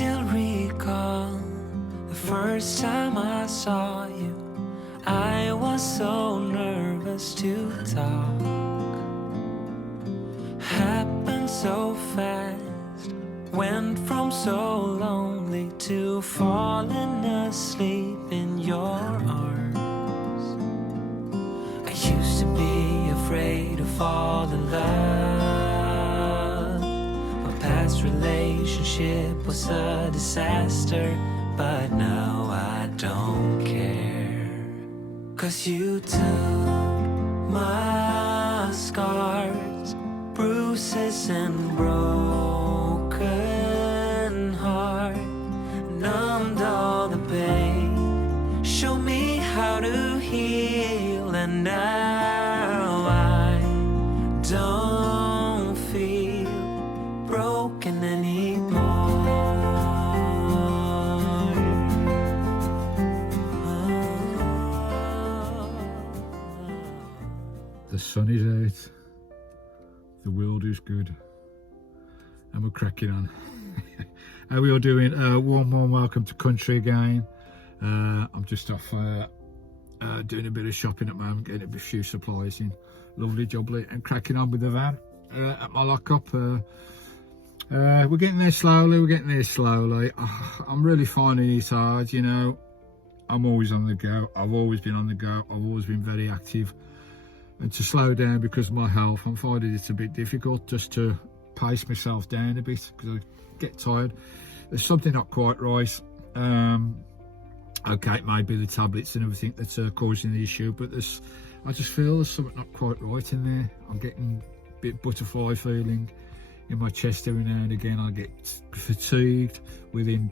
still recall the first time I saw you. I was so nervous to talk. Happened so fast. Went from so lonely to falling asleep in your arms. I used to be afraid to fall in love. My past relationship was a disaster, but now I don't care. 'Cause you took my scars, bruises and broken heart, numbed all the pain, showed me how to heal, and now I don't feel broken anymore. The sun is out, the world is good, and we're cracking on. How we all doing? Warm welcome to country again. I'm just off doing a bit of shopping at the moment, getting a few supplies in. Lovely jubbly, and cracking on with the van at my lockup. We're getting there slowly, I'm really finding it hard, you know. I'm always on the go. I've always been on the go. I've always been very active. And to slow down because of my health, I'm finding it a bit difficult just to pace myself down a bit because I get tired. There's something not quite right. Okay, it may be the tablets and everything that's causing the issue, but I just feel there's something not quite right in there. I'm getting a bit butterfly feeling in my chest every now and again. I get fatigued within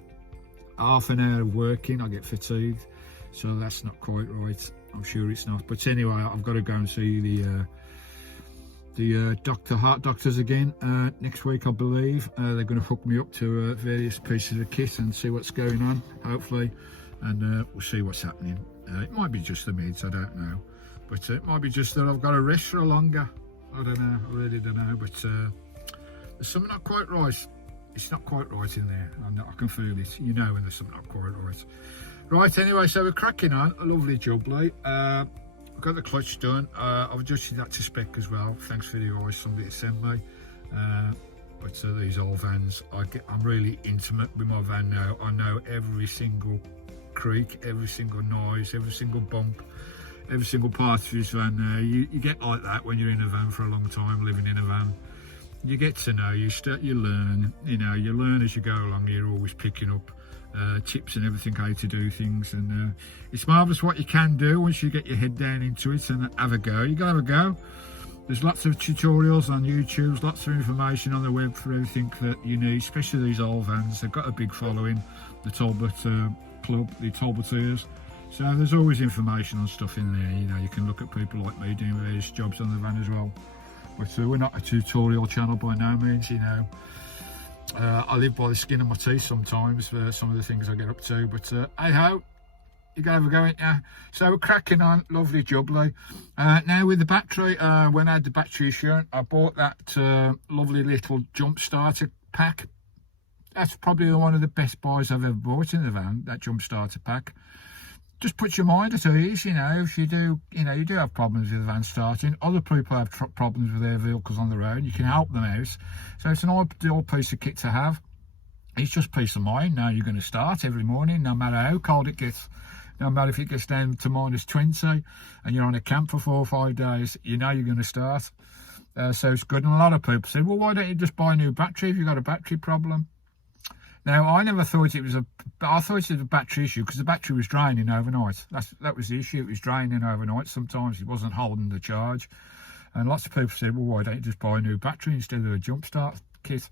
half an hour of working. I get fatigued, so that's not quite right. I'm sure it's not, but anyway, I've got to go and see the heart doctors again next week, I believe. They're going to hook me up to various pieces of kit and see what's going on, hopefully, and we'll see what's happening. It might be just the meds, I don't know, but it might be just that I've got to rest for longer. I don't know, I really don't know, but there's something not quite right. It's not quite right in there. I can feel it, you know, when there's something not quite right. Right, anyway, so we're cracking on. A lovely jubbly. I've got the clutch done. I've adjusted that to spec as well. Thanks for the advice somebody sent me. But these old vans, I'm really intimate with my van now. I know every single creak, every single noise, every single bump, every single part of this van now. You get like that when you're in a van for a long time, living in a van. You get to know, you learn, you know, you learn as you go along. You're always picking up tips and everything, how to do things, and it's marvellous what you can do once you get your head down into it and have a go. You gotta have a go. There's lots of tutorials on YouTube, lots of information on the web for everything that you need, especially these old vans. They've got a big following, the Talbot club, the Talboteers. So there's always information on stuff in there. You know, you can look at people like me doing various jobs on the van as well. But we're not a tutorial channel by no means, you know. I live by the skin of my teeth sometimes for some of the things I get up to, but hey ho, you gotta have a go, ain't ya? So we're cracking on, lovely jubbly. Now with the battery, when I had the battery issue, I bought that lovely little jump starter pack. That's probably one of the best buys I've ever bought in the van, that jump starter pack. Just puts your mind at ease, you know, if you do, you know, you do have problems with the van starting. Other people have problems with their vehicles on the road. You can help them out. So it's an ideal piece of kit to have. It's just peace of mind. Now you're going to start every morning, no matter how cold it gets. No matter if it gets down to -20 and you're on a camp for 4 or 5 days, you know you're going to start. So it's good. And a lot of people say, well, why don't you just buy a new battery if you've got a battery problem? Now, I never thought it was I thought it was a battery issue because the battery was draining overnight. That was the issue. It was draining overnight. Sometimes it wasn't holding the charge. And lots of people said, well, why don't you just buy a new battery instead of a jump start kit?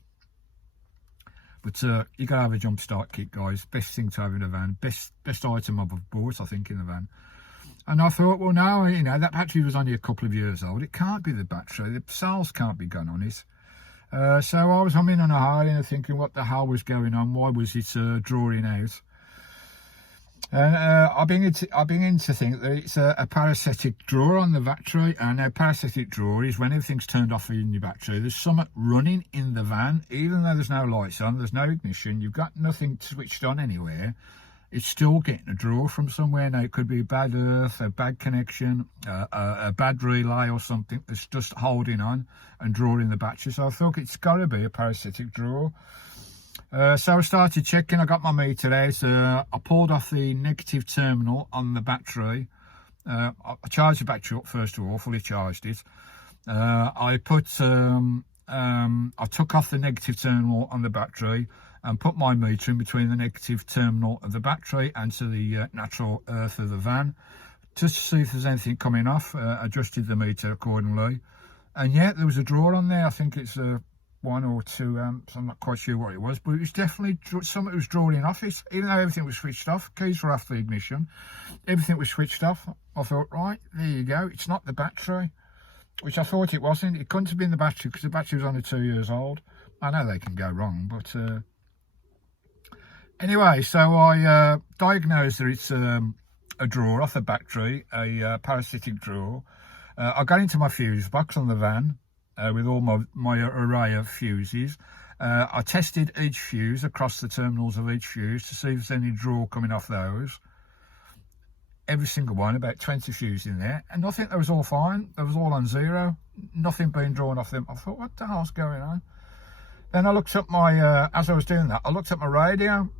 But you got to have a jump start kit, guys. Best thing to have in a van. Best item I've bought, I think, in the van. And I thought, well, no, you know, that battery was only a couple of years old. It can't be the battery. The cells can't be gone on it. So I was humming and hawing and thinking what the hell was going on. Why was it drawing out? And I've been to think that it's a parasitic drawer on the battery, and a parasitic drawer is when everything's turned off in your battery. There's something running in the van, even though there's no lights on, there's no ignition, you've got nothing switched on anywhere. It's still getting a draw from somewhere. Now it could be bad earth, a bad connection, a bad relay or something that's just holding on and drawing the battery. So I thought it's got to be a parasitic draw. So I started checking. I got my meter out. I pulled off the negative terminal on the battery. I charged the battery up first of all, fully charged it. I took off the negative terminal on the battery and put my meter in between the negative terminal of the battery and to the natural earth of the van, just to see if there's anything coming off. Adjusted the meter accordingly, and yeah, there was a draw on there. I think it's 1 or 2 amps. I'm not quite sure what it was, but it was definitely something was drawing off it, even though everything was switched off. Keys were off the ignition, everything was switched off. I thought, right, there you go, it's not the battery, which I thought it wasn't. It couldn't have been the battery because the battery was only 2 years old. I know they can go wrong, but anyway, so I diagnosed that it's a drawer off the battery, a parasitic drawer. I got into my fuse box on the van with all my array of fuses. I tested each fuse across the terminals of each fuse to see if there's any draw coming off those. Every single one, about 20 fuses in there, and I think that was all fine. They was all on 0, nothing being drawn off them. I thought, what the hell's going on? Then I looked up my, as I was doing that, I looked at my radio.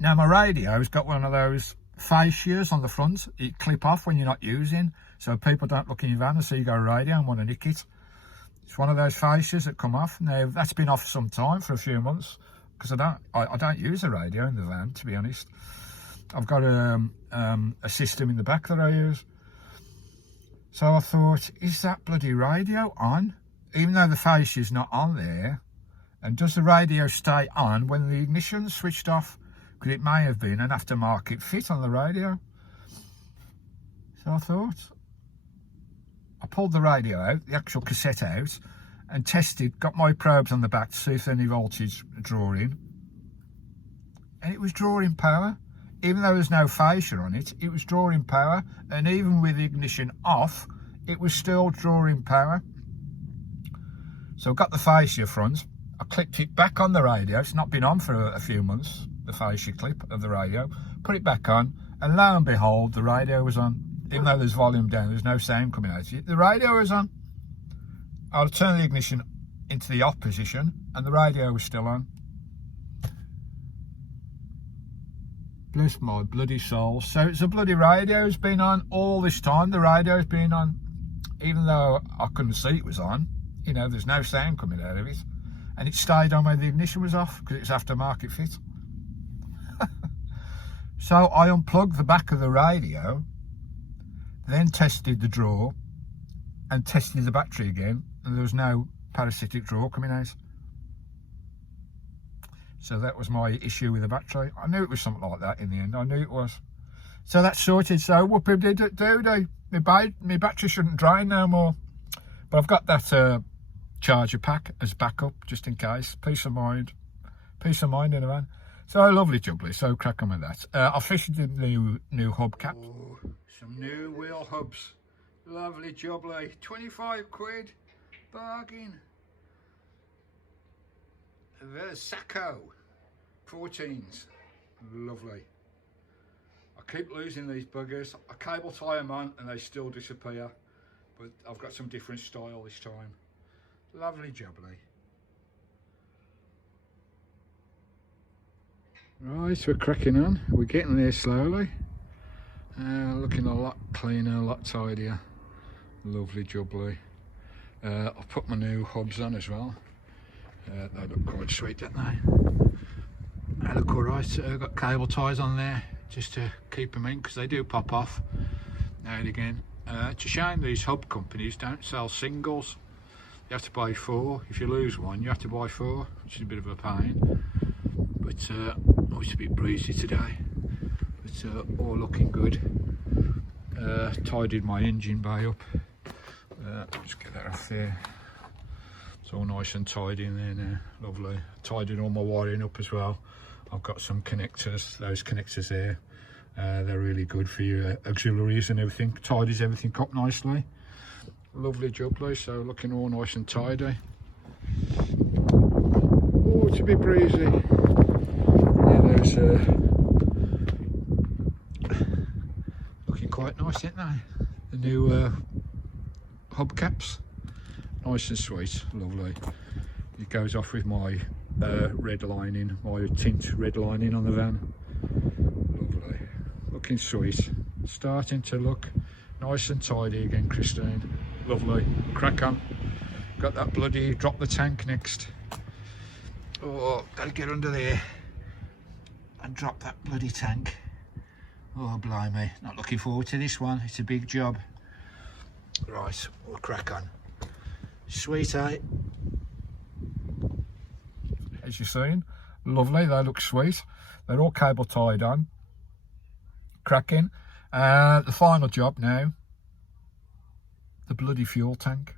Now my radio's got one of those fascias on the front. It clip off when you're not using, so people don't look in your van and see you got a radio and want to nick it. It's one of those fascias that come off. Now that's been off some time, for a few months, because I don't use a radio in the van, to be honest. I've got a system in the back that I use. So I thought, is that bloody radio on? Even though the fascia's not on there, and does the radio stay on when the ignition's switched off? Because it may have been an aftermarket fit on the radio. So I thought, I pulled the radio out, the actual cassette out, and tested, got my probes on the back to see if any voltage drawing. And it was drawing power. Even though there's no fascia on it, it was drawing power. And even with the ignition off, it was still drawing power. So I got the fascia front. I clipped it back on the radio. It's not been on for a few months, the fascia clip of the radio. Put it back on, and lo and behold, the radio was on. Even though there's volume down, there's no sound coming out of it, the radio was on. I'll turn the ignition into the off position, and the radio was still on. Bless my bloody soul. So it's a bloody radio's been on all this time. The radio's been on, even though I couldn't see it was on. You know, there's no sound coming out of it. And it stayed on when the ignition was off, because it's aftermarket fit. So I unplugged the back of the radio, then tested the drawer, and tested the battery again, and there was no parasitic drawer coming out. So that was my issue with the battery. I knew it was something like that in the end. I knew it was. So that's sorted. So what did it do? My battery shouldn't drain no more. But I've got that charger pack as backup, just in case. Peace of mind. Peace of mind in a van. So lovely jubbly. So crack on with that. I fitted the new hubcap. Oh, some new wheel hubs. Lovely jubbly. 25 quid. Bargain. Versaco 14s, lovely. I keep losing these buggers. I cable tie them on and they still disappear, but I've got some different style this time. Lovely jubbly. Right, we're cracking on. We're getting there slowly. Looking a lot cleaner, a lot tidier. Lovely jubbly. I've put my new hubs on as well. They look quite sweet, don't they? They look alright. Got cable ties on there just to keep them in, because they do pop off now and again. It's a shame these hub companies don't sell singles. You have to buy 4. If you lose one, you have to buy 4, which is a bit of a pain. But oh, it's a bit breezy today. But all looking good. Tidied my engine bay up. Just get that off there. It's all nice and tidy in there now, lovely. Tidied all my wiring up as well. I've got some connectors, those connectors there. They're really good for your auxiliaries and everything. Tidies everything up nicely. Lovely jubbly, so looking all nice and tidy. Oh, it's a bit breezy. Yeah, there's looking quite nice, isn't they? The new hubcaps, nice and sweet, lovely. It goes off with my red lining, my tint red lining on the van. Lovely, looking sweet, starting to look nice and tidy again, Christine. Lovely, crack on. Got that bloody drop the tank next. Oh, gotta get under there and drop that bloody tank. Oh, blimey, not looking forward to this one. It's a big job. Right, we'll crack on. Sweet, eh? As you're seeing, lovely, they look sweet. They're all cable tied on. Cracking. The final job now, the bloody fuel tank.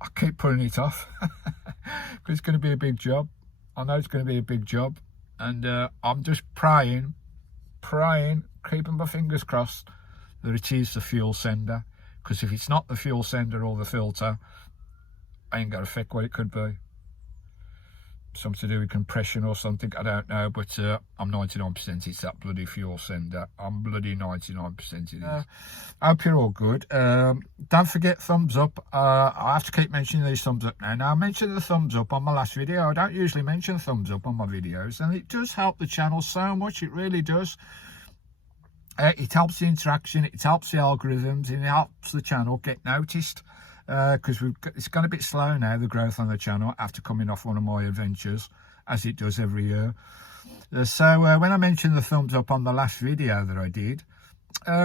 I keep putting it off because it's going to be a big job. I know it's going to be a big job, and I'm just praying, keeping my fingers crossed that it is the fuel sender, because if it's not the fuel sender or the filter, I ain't got a feck what it could be. Something to do with compression or something, I don't know, but I'm 99% it's that bloody fuel sender. I'm bloody 99% it is. I hope you're all good. Don't forget thumbs up. I have to keep mentioning these thumbs up now. Now, I mentioned the thumbs up on my last video. I don't usually mention thumbs up on my videos, and it does help the channel so much. It really does. It helps the interaction, it helps the algorithms, and it helps the channel get noticed. Because it's gone a bit slow now, the growth on the channel, after coming off one of my adventures, as it does every year. So when I mentioned the thumbs up on the last video that I did,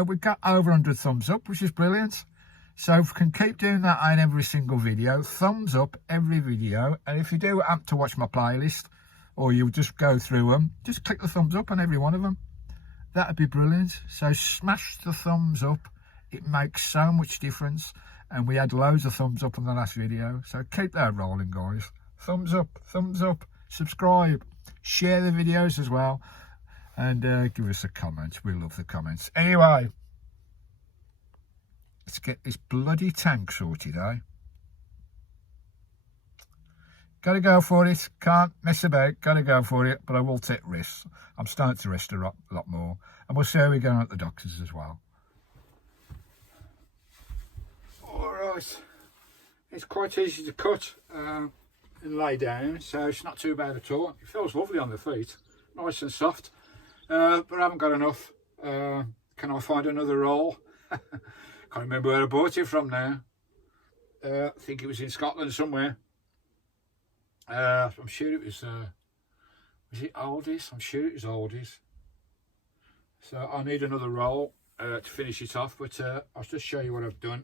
we got over 100 thumbs up, which is brilliant. So if we can keep doing that on every single video, thumbs up every video, and if you do happen to watch my playlist, or you just go through them, just click the thumbs up on every one of them. That'd be brilliant. So smash the thumbs up, it makes so much difference. And we had loads of thumbs up on the last video, so keep that rolling, guys. Thumbs up, subscribe, share the videos as well, and give us a comment. We love the comments. Anyway, let's get this bloody tank sorted, eh? Gotta go for it, can't mess about, gotta go for it, but I will take risks. I'm starting to rest a lot more, and we'll see how we're going at the doctors as well. Alright, it's quite easy to cut and lay down, so it's not too bad at all. It feels lovely on the feet, nice and soft, but I haven't got enough. Can I find another roll? Can't remember where I bought it from now. I think it was in Scotland somewhere. I'm sure it was it Aldi's? I'm sure it was Aldi's. So I need another roll to finish it off, but I'll just show you what I've done.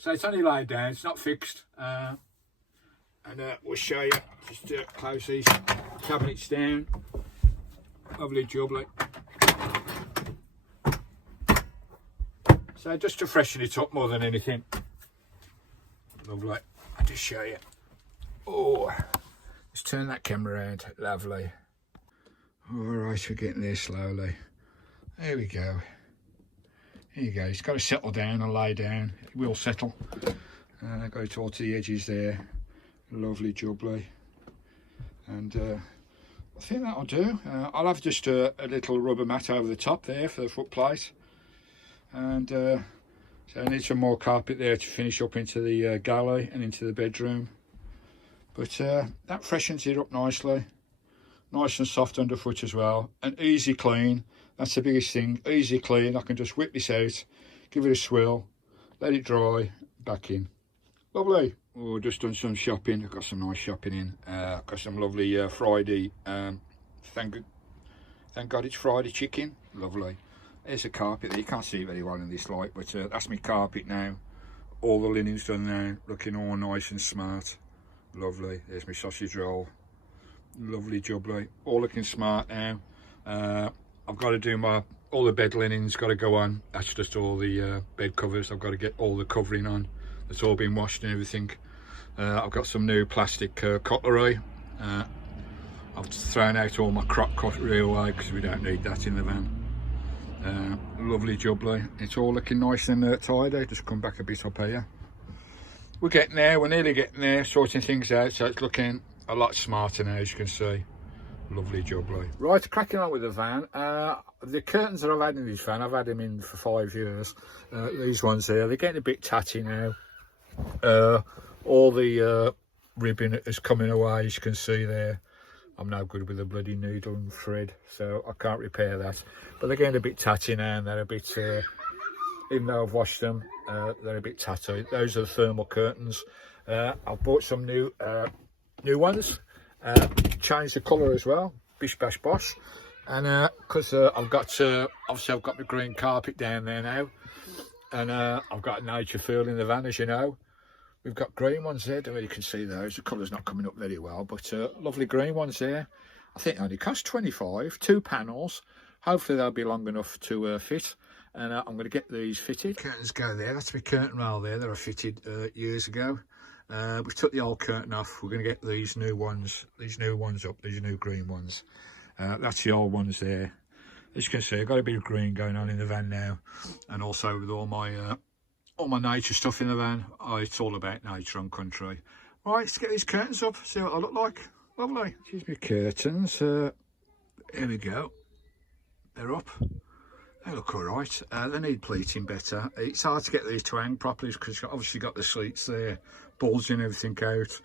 So it's only laid down, it's not fixed, and we'll show you. Just close these cabinets down. Lovely jubbly. So just to freshen it up more than anything. Lovely. I'll just show you. Oh, let's turn that camera around. Lovely. Alright, we're getting there slowly. There we go. There you go, it's got to settle down and lay down. It will settle. Go towards the edges there. Lovely jubbly. And I think that'll do. I'll have just a little rubber mat over the top there for the foot plate. And so I need some more carpet there to finish up into the galley and into the bedroom. But that freshens it up nicely. Nice and soft underfoot as well. And easy clean. That's the biggest thing, easy clean. I can just whip this out, give it a swill, let it dry, back in. Lovely. Oh, just done some shopping. I've got some nice shopping in. Got some lovely Friday, thank God it's Friday chicken. Lovely. There's a carpet there. You can't see it very well in this light, but that's my carpet now. All the linen's done now, looking all nice and smart. Lovely. There's my sausage roll. Lovely jubbly. All looking smart now. I've got to do all the bed linens got to go on. That's just all the bed covers. I've got to get all the covering on. It's all been washed and everything. I've got some new plastic cutlery. I've thrown out all my crock cutlery away because we don't need that in the van. Lovely jubbly. It's all looking nice and tidy. Just come back a bit up here. We're getting there, we're nearly getting there, sorting things out, so it's looking a lot smarter now, as you can see. Lovely jubbly. Right, cracking on with the van. The curtains that I've had in this van, I've had them in for 5 years. These ones here, they're getting a bit tatty now. All the ribbon is coming away, as you can see there. I'm no good with a bloody needle and thread, so I can't repair that. But they're getting a bit tatty now, and they're a bit, even though I've washed them, they're a bit tatty. Those are the thermal curtains. I've bought some new ones. Changed the colour as well, bish bash bosh. And because I've got, obviously I've got my green carpet down there now. And I've got a nature feel in the van, as you know. We've got green ones there, don't know if you can see those. The colour's not coming up very well, but lovely green ones there. I think they only cost 25, 2 panels. Hopefully they'll be long enough to fit. And I'm going to get these fitted. Curtains go there, that's my curtain rail there that I fitted years ago. We took the old curtain off. We're going to get these new ones up, these new green ones. That's the old ones there. As you can see, I've got a bit of green going on in the van now. And also with all my nature stuff in the van. It's all about nature and country. Right, let's get these curtains up, see what they look like. Lovely. Here's my curtains. Here we go. They're up. They look all right. They need pleating better. It's hard to get these to hang properly because you've obviously got the seats there, bulging everything out.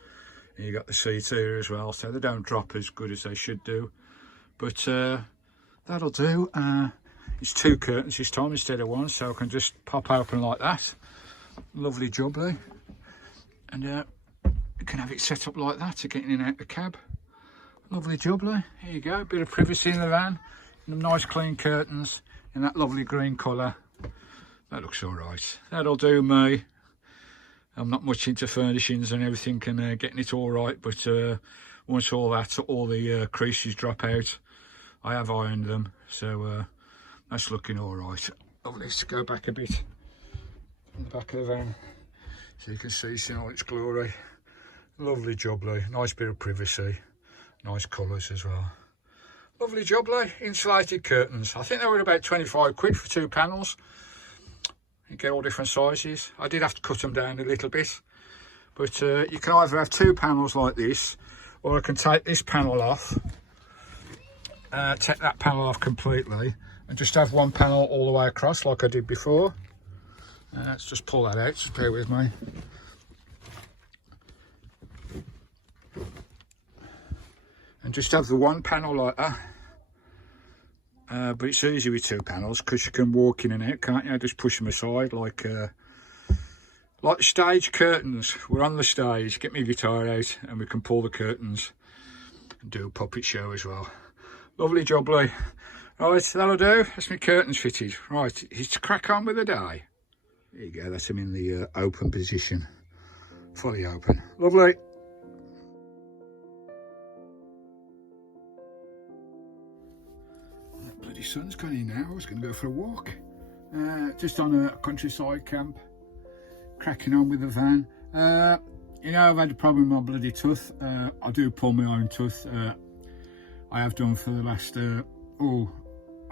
And you've got the seats here as well, so they don't drop as good as they should do. But that'll do. It's 2 curtains this time instead of 1, so I can just pop open like that. Lovely jubbly. And you can have it set up like that to get in and out the cab. Lovely jubbly. Here you go, bit of privacy in the van. And nice clean curtains in that lovely green colour. That looks all right. That'll do me. I'm not much into furnishings and everything and getting it all right, but once all the creases drop out, I have ironed them, so that's looking all right. Lovely. Let's go back a bit in the back of the van so you can see in all its glory. Lovely jubbly, nice bit of privacy, nice colours as well. Lovely jubbly, insulated curtains. I think they were about 25 quid for 2 panels. You get all different sizes. I did have to cut them down a little bit, but you can either have 2 panels like this, or I can take this panel off, take that panel off completely, and just have 1 panel all the way across like I did before. Let's just pull that out, just bear with me. And just have the 1 panel like that. But it's easy with 2 panels because you can walk in and out, can't you? Just push them aside like the stage curtains. We're on the stage, get my guitar out and we can pull the curtains and do a puppet show as well. Lovely jubbly. Right, that'll do. That's my curtains fitted. Right, it's crack on with the day. There you go, that's them in the open position. Fully open. Lovely. Bloody sun's gone in now. I was going to go for a walk. Just on a countryside camp. Cracking on with the van. You know, I've had a problem with my bloody tooth. I do pull my own tooth. I have done for the last, I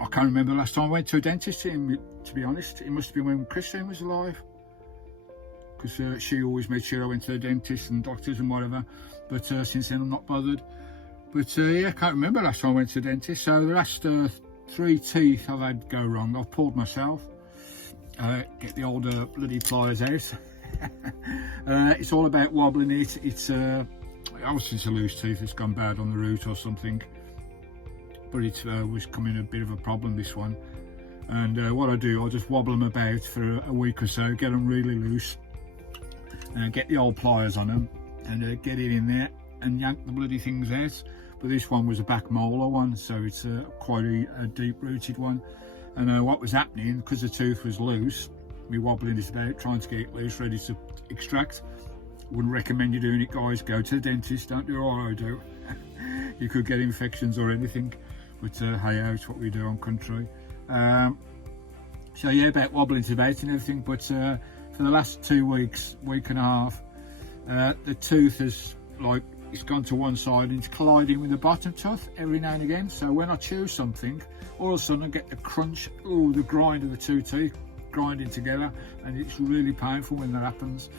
can't remember the last time I went to a dentist, to be honest. It must have been when Christine was alive. Because she always made sure I went to the dentist and doctors and whatever. But since then I'm not bothered. But yeah, I can't remember the last time I went to the dentist. So the last 3 teeth I've had go wrong, I've pulled myself. Get the old bloody pliers out. It's all about wobbling it. It's obviously it's a loose tooth, it's gone bad on the root or something. But it was coming a bit of a problem, this one. And what I do, I'll just wobble them about for a week or so, get them really loose, get the old pliers on them, and get it in there and yank the bloody things out. But this one was a back molar one, so it's quite a deep-rooted one. And what was happening, because the tooth was loose, me wobbling it about, trying to get it loose, ready to extract. Wouldn't recommend you doing it, guys. Go to the dentist, don't do what I do. You could get infections or anything. But hey, it's what we do on country. So yeah, about wobbling it about and everything. But for the last 2 weeks, week and a half, the tooth has like it's gone to one side and it's colliding with the bottom tooth every now and again. So when I chew something, all of a sudden I get the crunch, oh, the grind of the two teeth grinding together, and it's really painful when that happens.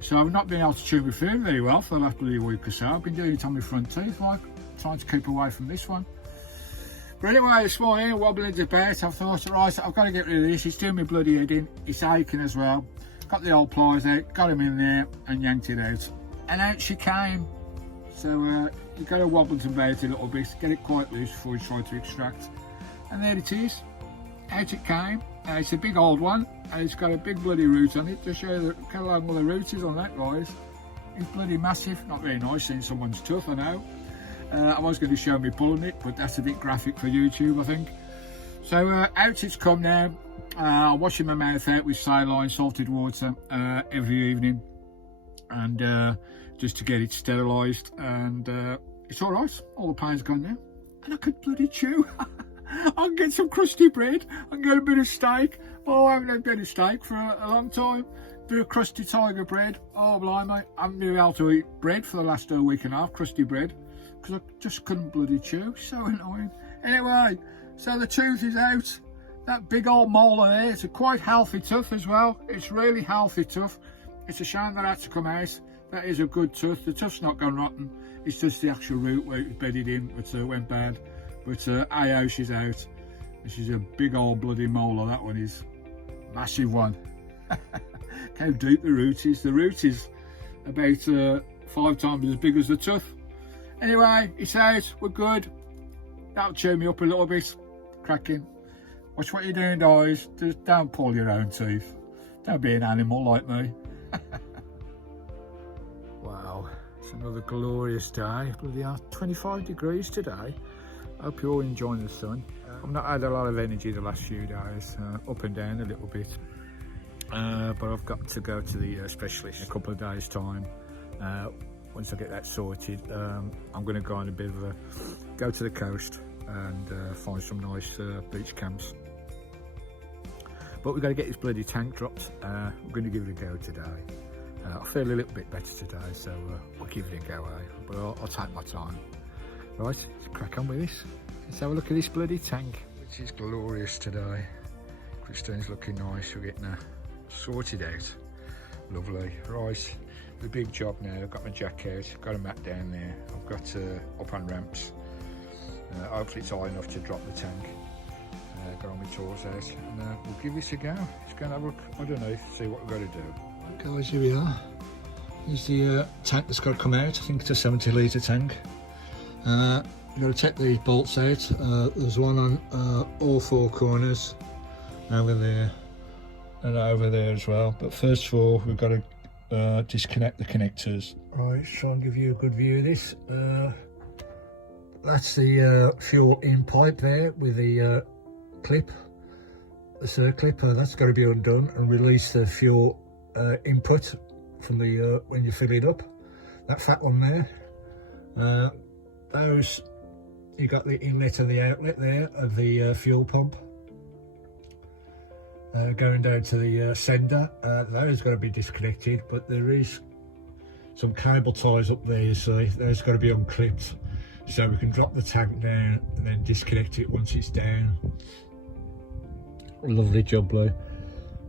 So I've not been able to chew my food very well for the last bloody week or so. I've been doing it on my front teeth, like trying to keep away from this one. But anyway, this morning, wobbling to bed, I've thought, right, I've got to get rid of this. It's doing my bloody head in. It's aching as well. Got the old pliers out, got them in there and yanked it out. And out she came. So you've got to wobble to bed a little bit, get it quite loose before you try to extract. And there it is. Out it came. It's a big old one. And it's got a big bloody root on it to show you how long the root is on that, guys. It's bloody massive. Not very nice seeing someone's tooth, I know. I was going to show me pulling it, but that's a bit graphic for YouTube, I think. So out it's come now. I'm washing my mouth out with saline salted water every evening, and just to get it sterilised. And it's all right. All the pain's gone now, and I could bloody chew. I can get some crusty bread. I can get a bit of steak. Oh, I haven't had a bit of steak for a long time. Bit of crusty tiger bread. Oh, blimey, I haven't been able to eat bread for the last week and a half. Crusty bread. Because I just couldn't bloody chew. So annoying. Anyway, so the tooth is out. That big old molar there, it's a quite healthy tooth as well. It's really healthy tooth. It's a shame that had to come out. That is a good tooth. The tooth's not gone rotten. It's just the actual root where it was bedded in, but went bad. But AO, she's out. This is a big old bloody molar, that one is. Massive one. How deep the root is. The root is about 5 times as big as the tooth. Anyway, it's out, we're good. That'll cheer me up a little bit. Cracking. Watch what you're doing, guys. Just don't pull your own teeth. Don't be an animal like me. Wow, it's another glorious day. Bloody hell, 25 degrees today. Hope you're all enjoying the sun. I've not had a lot of energy the last few days, up and down a little bit. But I've got to go to the specialist in a couple of days' time. Once I get that sorted, I'm going to go on a bit of a go to the coast and find some nice beach camps. But we've got to get this bloody tank dropped. We're going to give it a go today. I feel a little bit better today, so we'll give it a go, but I'll take my time. Right, let's crack on with this. Let's have a look at this bloody tank, which is glorious today. Christine's looking nice. We're getting her sorted out. Lovely. Right. The big job now. I've got my jack out, got a mat down there, I've got up on ramps. Hopefully it's high enough to drop the tank. Got all my tools out, and we'll give this a go. Let's go and have a look underneath, see what we've got to do. Right guys, here we are. Here's the tank that's got to come out. I think it's a 70 litre tank. You've got to take these bolts out. There's one on all 4 corners, over there and over there as well. But first of all, we've got to disconnect the connectors. Right, try and give you a good view of this. That's the fuel in pipe there with the clip, the circlip. That's got to be undone and release the fuel input from the when you fill it up. That fat one there. Those, you got the inlet and the outlet there of the fuel pump. Going down to the sender, those got to be disconnected, but there is some cable ties up there, you see. Those got to be unclipped, so we can drop the tank down and then disconnect it once it's down. Lovely job, Blue.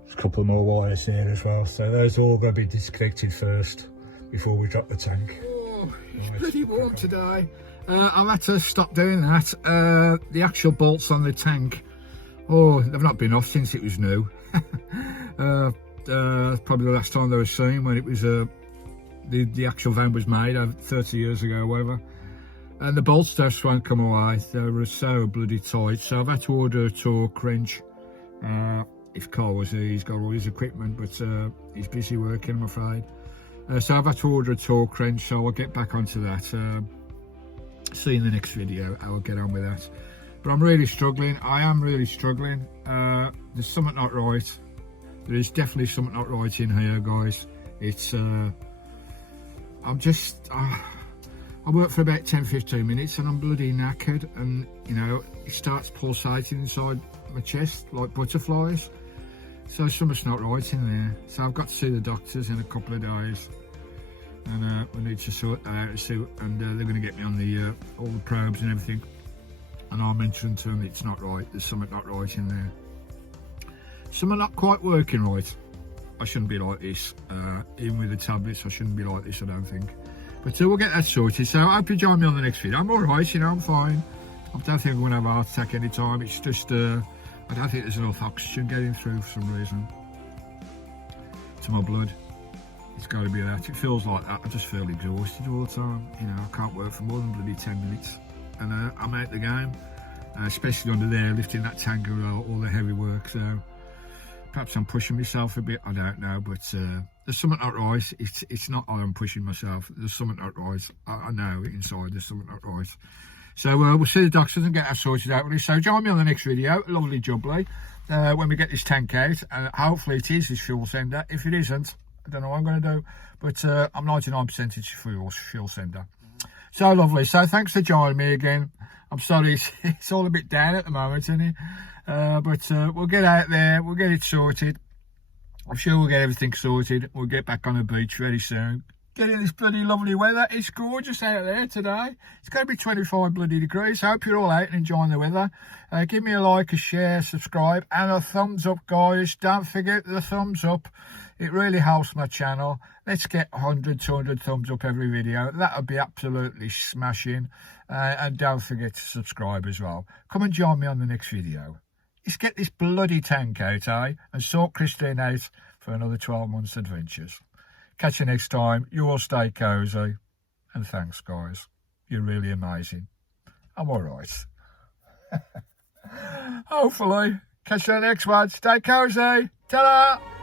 There's a couple more wires there as well, so those are all going to be disconnected first before we drop the tank. Oh, it's pretty warm today. I've had to stop doing that. The actual bolts on the tank, oh, they've not been off since it was new. Probably the last time they were seen when it was the actual van was made 30 years ago or whatever. And the bolts just won't come away. They were so bloody tight. So I've had to order a torque wrench. If Carl was here, he's got all his equipment, but he's busy working, I'm afraid. So I've had to order a torque wrench, so I'll get back onto that. See in the next video how I'll get on with that. But I'm really struggling. I am really struggling. There's something not right. There is definitely something not right in here, guys. It's I'm just I work for about 10-15 minutes and I'm bloody knackered, and you know, it starts pulsating inside my chest like butterflies. So something's not right in there. So I've got to see the doctors in a couple of days. and we need to sort that out and see. And they're going to get me on the all the probes and everything. And I mentioned to them it's not right. There's something not right in there. Something not quite working right. I shouldn't be like this. Even with the tablets, I shouldn't be like this, I don't think. But we'll get that sorted. So I hope you join me on the next video. I'm alright, you know, I'm fine. I don't think I'm going to have a heart attack any time. It's just, I don't think there's enough oxygen getting through for some reason to my blood. It's got to be that. It feels like that. I just feel exhausted all the time. You know, I can't work for more than bloody 10 minutes. And I'm out the game, especially under there, lifting that tanker, all the heavy work. So perhaps I'm pushing myself a bit, I don't know, but there's something not right. It's not I'm pushing myself, there's something not right. I know inside there's something not right. So we'll see the doctors and get that sorted out. So join me on the next video, lovely jubbly, when we get this tank out. Hopefully it is this fuel sender. If it isn't, I don't know what I'm going to do, but I'm 99% it's fuel sender. So lovely. So thanks for joining me again. I'm sorry it's all a bit down at the moment, isn't it? But we'll get out there, we'll get it sorted. I'm sure we'll get everything sorted. We'll get back on the beach very soon. Getting this bloody lovely weather. It's gorgeous out there today. It's going to be 25 bloody degrees. Hope you're all out and enjoying the weather. Give me a like, a share, subscribe, and a thumbs up, guys. Don't forget the thumbs up. It really helps my channel. Let's get 100, 200 thumbs up every video. That would be absolutely smashing. And don't forget to subscribe as well. Come and join me on the next video. Let's get this bloody tank out, eh? And sort Christine out for another 12 months adventures. Catch you next time. You all stay cosy. And thanks, guys. You're really amazing. I'm all right. Hopefully. Catch you next one. Stay cosy. Ta-da!